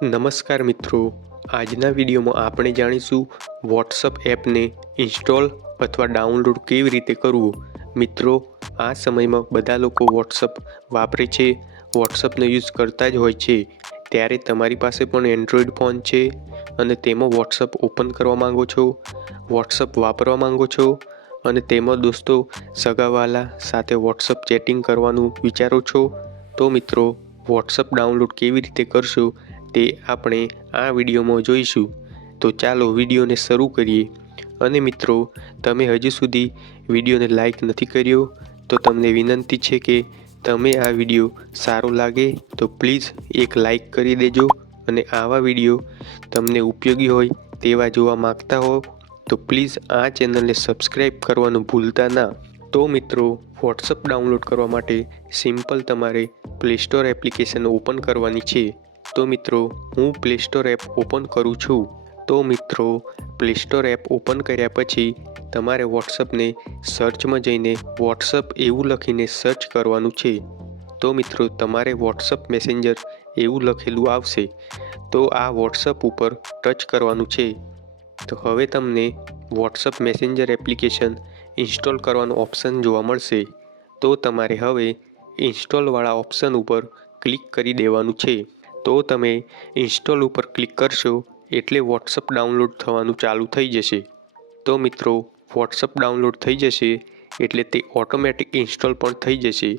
નમસ્કાર મિત્રો, આજના વિડીયોમાં આપણે જાણીશું વોટ્સઅપ એપને ઇન્સ્ટોલ અથવા ડાઉનલોડ કેવી રીતે કરવું। મિત્રો, આ સમયમાં બધા લોકો વોટ્સઅપ વાપરે છે, વોટ્સઅપનો યુઝ કરતા જ હોય છે। ત્યારે તમારી પાસે પણ એન્ડ્રોઈડ ફોન છે અને તેમાં વોટ્સઅપ ઓપન કરવા માંગો છો, વોટ્સઅપ વાપરવા માંગો છો અને તેમાં દોસ્તો સગાવાલા સાથે વોટ્સઅપ ચેટિંગ કરવાનું વિચારો છો। તો મિત્રો, વોટ્સઅપ ડાઉનલોડ કેવી રીતે કરશો તે આપણે આ વિડીયોમાં જોઈશું। તો ચાલો વિડીયોને શરૂ કરીએ। અને મિત્રો, તમે હજુ સુધી વિડીયોને લાઈક નથી કર્યો તો તમને વિનંતી છે કે તમે આ વિડીયો સારો લાગે તો પ્લીઝ એક લાઈક કરી દેજો અને આવા વિડીયો તમને ઉપયોગી હોય તેવા જોવા માંગતા હો તો પ્લીઝ આ ચેનલને સબસ્ક્રાઈબ કરવાનું ભૂલતા ના। તો મિત્રો, વોટ્સઅપ ડાઉનલોડ કરવા માટે સિમ્પલ તમારે પ્લે સ્ટોર એપ્લિકેશન ઓપન કરવાની છે। તો મિત્રો, હું પ્લે સ્ટોર એપ ઓપન કરું છું। તો મિત્રો, પ્લે સ્ટોર એપ ઓપન કર્યા પછી તમારે વોટ્સઅપને સર્ચમાં જઈને વોટ્સઅપ એવું લખીને સર્ચ કરવાનું છે। તો મિત્રો, તમારે વોટ્સઅપ મેસેન્જર એવું લખેલું આવશે, તો આ વોટ્સઅપ ઉપર ટચ કરવાનું છે। તો હવે તમને વોટ્સઅપ મેસેન્જર એપ્લિકેશન ઇન્સ્ટોલ કરવાનો ઓપ્શન જોવા મળશે। તો તમારે હવે ઇન્સ્ટોલવાળા ઓપ્શન ઉપર ક્લિક કરી દેવાનું છે। તો તમે ઇન્સ્ટોલ ઉપર ક્લિક કરશો એટલે વોટ્સઅપ ડાઉનલોડ થવાનું ચાલુ થઈ જશે। તો મિત્રો, વોટ્સઅપ ડાઉનલોડ થઈ જશે એટલે તે ઓટોમેટિક ઇન્સ્ટોલ પણ થઈ જશે।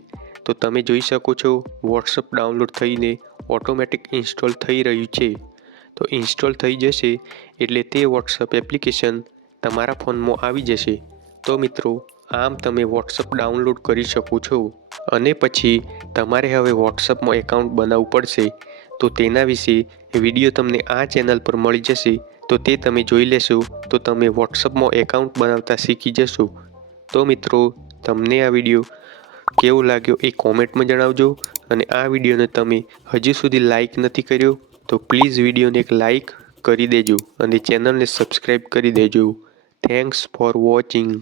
તો તમે જોઈ શકો છો વોટ્સઅપ ડાઉનલોડ થઈને ઓટોમેટિક ઇન્સ્ટોલ થઈ રહ્યું છે। તો ઇન્સ્ટોલ થઈ જશે એટલે તે વોટ્સઅપ એપ્લિકેશન તમારા ફોનમાં આવી જશે। તો મિત્રો, આમ તમે વોટ્સઅપ ડાઉનલોડ કરી શકો છો। અને પછી તમારે હવે વોટ્સઅપમાં એકાઉન્ટ બનાવવું પડશે। તો તેના વિશે વિડીયો તમને આ ચેનલ પર મળી જશે, તો તે તમે જોઈ લેશો તો તમે વોટ્સઅપમાં એકાઉન્ટ બનાવતા શીખી જશો। તો મિત્રો, તમને આ વિડીયો કેવો લાગ્યો એ કોમેન્ટમાં જણાવજો। અને આ વિડીયોને તમે હજુ સુધી લાઈક નથી કર્યો તો પ્લીઝ વિડીયોને એક લાઈક કરી દેજો અને ચેનલને સબસ્ક્રાઈબ કરી દેજો। Thanks for watching.